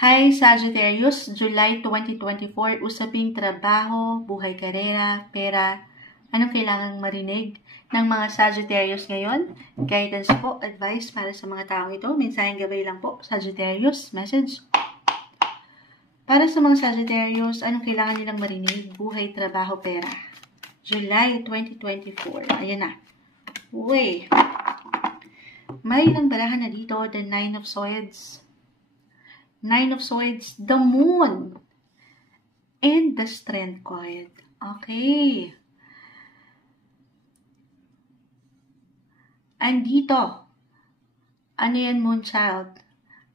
Hi Sagittarius, July 2024, usaping trabaho, buhay karera, pera. Anong kailangang marinig ng mga Sagittarius ngayon? Guidance po, advice para sa mga taong ito. Mensaheng gabay lang po, Sagittarius, message. Para sa mga Sagittarius, anong kailangan nilang marinig? Buhay, trabaho, pera. July 2024, ayan na. Uy, may ilang barahan na dito, the Nine of Swords. Nine of Swords, the Moon, and the Strength card. Okay. Andito, ano yan, Moon Child?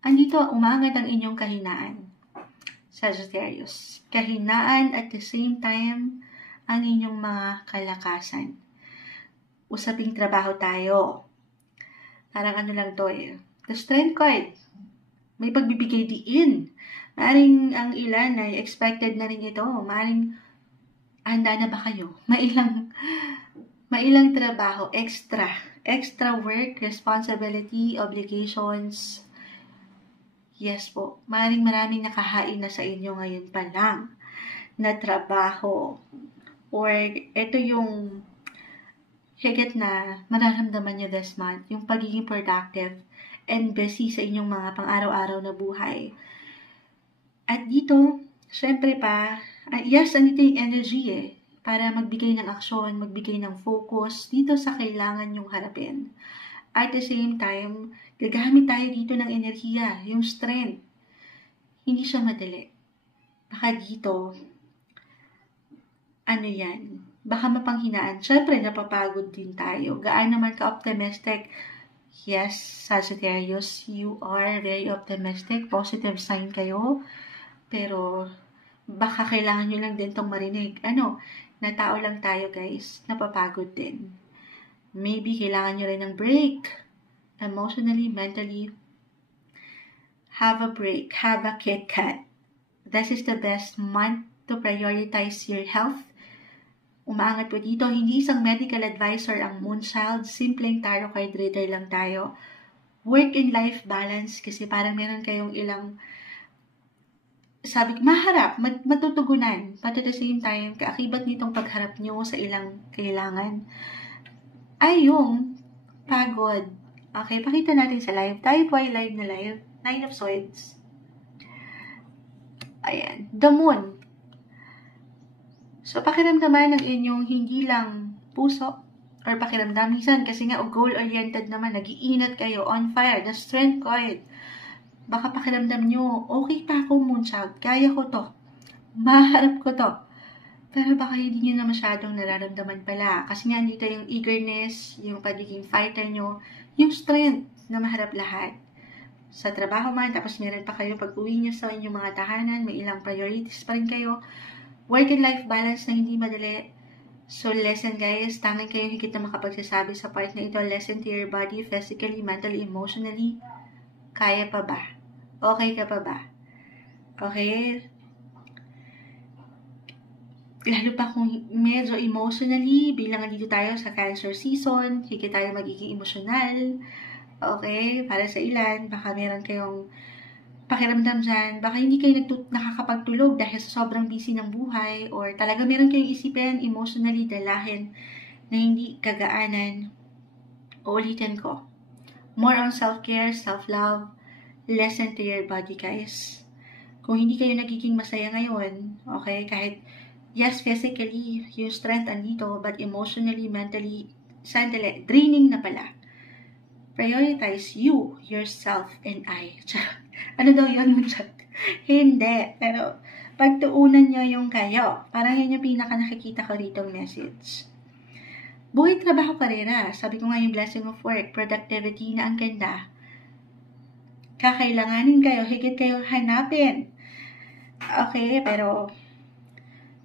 Andito, umangat ang inyong kahinaan, Sagittarius. Kahinaan at the same time, ang inyong mga kalakasan. Usaping trabaho tayo. Parang ano lang to eh. The Strength card. May pagbibigay diin. Maaring ang ilan ay expected na rin ito. Maaring handa na ba kayo? Mailang trabaho, extra work, responsibility, obligations. Yes po. Maaring maraming nakahain na sa inyo ngayon pa lang na trabaho. Or ito yung higit na mararamdaman nyo this month, yung pagiging productive and busy sa inyong mga pang-araw-araw na buhay. At dito, syempre pa, yes, andito yung energy para magbigay ng aksyon, magbigay ng focus dito sa kailangan nyong harapin. At the same time, gagamit tayo dito ng enerhiya, yung strength. Hindi siya madali. Baka dito, ano yan, baka mapanghinaan. Syempre, napapagod din tayo. Gaan naman ka-optimistic. Yes, Sagittarius, you are very optimistic. Positive sign kayo. Pero, baka kailangan nyo lang din itong marinig. Na tao lang tayo guys. Napapagod din. Maybe kailangan nyo rin ng break. Emotionally, mentally. Have a break. Have a Kit Kat. This is the best month to prioritize your health. Umaangat po dito, hindi isang medical advisor ang Moonchild, simpleng tarot card reader lang tayo. Work and life balance, kasi parang meron kayong ilang, maharap, matutugunan. But at the same time, kaakibat nitong pagharap nyo sa ilang kailangan, ay yung pagod. Okay, pakita natin sa live. Tayo po ay live na live. Nine of Swords. Ayan, the Moon. So, pakiramdaman ng inyong hindi lang puso or pakiramdam. Minsan, kasi nga goal-oriented naman, nag-iinat kayo, on fire, the Strength card. Baka pakiramdam nyo, okay pa ako, Moonchild, kaya ko to, maharap ko to. Pero baka hindi nyo na masyadong nararamdaman pala. Kasi nga dito yung eagerness, yung pagiging fighter nyo, yung strength na maharap lahat. Sa trabaho man, tapos meron pa kayo pag-uwi nyo sa inyong mga tahanan, may ilang priorities pa rin kayo. Work and life balance na hindi madali. So, listen guys, tanging kayo higit na makapagsasabi sa part na ito. Listen to your body, physically, mentally, emotionally. Kaya pa ba? Okay ka pa ba? Okay? Lalo pa kung medyo emotionally, bilang dito tayo sa Cancer season, higit tayo magiging emosyonal. Okay? Para sa ilan, baka meron kayong pakiramdam dyan, baka hindi kayo nakakapagtulog dahil sa sobrang busy ng buhay, or talaga meron kayong isipin, emotionally dalahin na hindi kagaanan. Uulitin ko. More on self-care, self-love, listen to your body guys. Kung hindi kayo nagiging masaya ngayon, okay, kahit, yes, physically, yung strength andito, but emotionally, mentally, sandali, draining na pala. Prioritize you, yourself, and I. Ano daw yun, Moonchild? Hindi. Pero, pagtuunan nyo yung kayo. Parang yun yung pinaka nakikita ko rito message. Buhay, trabaho, karera. Sabi ko nga yung blessing of work, productivity na ang ganda. Kakailanganin kayo, higit kayo hanapin. Okay, pero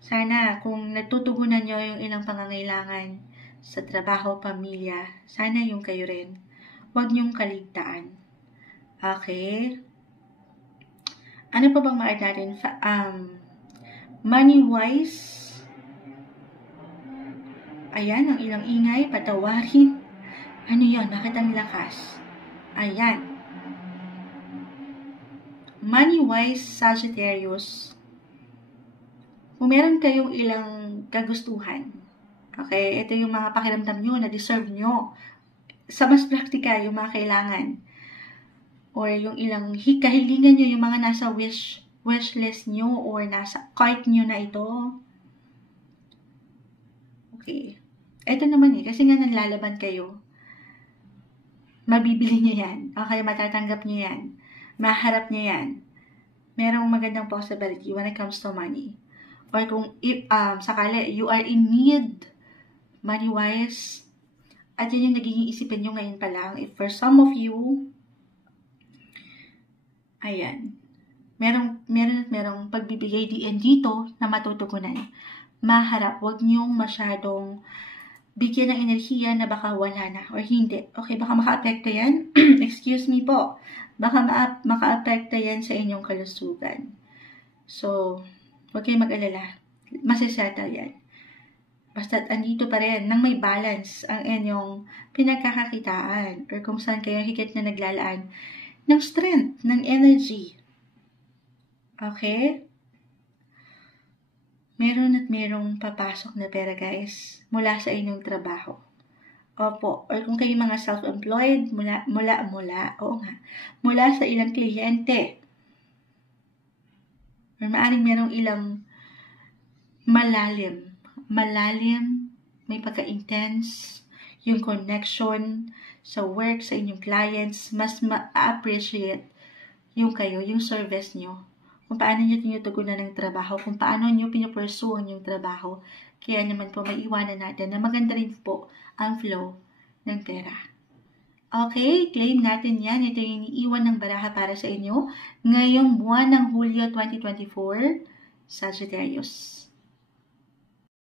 sana kung natutugunan nyo yung ilang pangangailangan sa trabaho, pamilya, sana yung kayo rin. Huwag niyong kaligtaan. Okay? Ano pa bang ma-add natin? Money-wise, ayan, ang ilang ingay, patawarin. Ano yun? Bakit ang lakas? Ayan. money-wise, Sagittarius, kung meron kayong ilang kagustuhan, okay, ito yung mga pakiramdam nyo na deserve nyo. Sa mas praktikal, yung mga kailangan. Or yung ilang kahilingan nyo, yung mga nasa wish list nyo or nasa cart nyo na ito. Okay. Ito naman kasi nga nanlalaban kayo. Mabibili nyo yan. Okay, matatanggap nyo yan. Maharap nyo yan. Merong magandang possibility when it comes to money. Or kung sakali, you are in need money-wise, at yun yung nagiging isipin nyo ngayon pa lang. If for some of you, ayan, merong pagbibigay dito na matutugunan. Maharap, huwag nyong masyadong bigyan ng enerhiya na baka wala na or hindi. Okay, baka maka-apekto yan. Excuse me po. Baka maka-apekto yan sa inyong kalusugan. So, huwag kayong mag-alala. Masisettle yan. Basta andito pa rin nang may balance ang inyong pinagkakakitaan or kung saan kayo higit na naglalaan ng strength, ng energy. Okay? Meron at merong papasok na pera, guys, mula sa inyong trabaho. Opo. Or kung kayo mga self-employed, mula sa ilang kliyente. Or maaaring merong ilang malalim, may pagka-intense, yung connection sa work, sa inyong clients, mas ma-appreciate yung kayo, yung service nyo. Kung paano nyo tinutugunan ng trabaho, kung paano nyo pinupursue yung trabaho. Kaya naman po, may iwanan natin na maganda rin po ang flow ng pera. Okay, claim natin yan. Ito yung iniiwan ng baraha para sa inyo ngayong buwan ng Hulyo 2024, Sagittarius.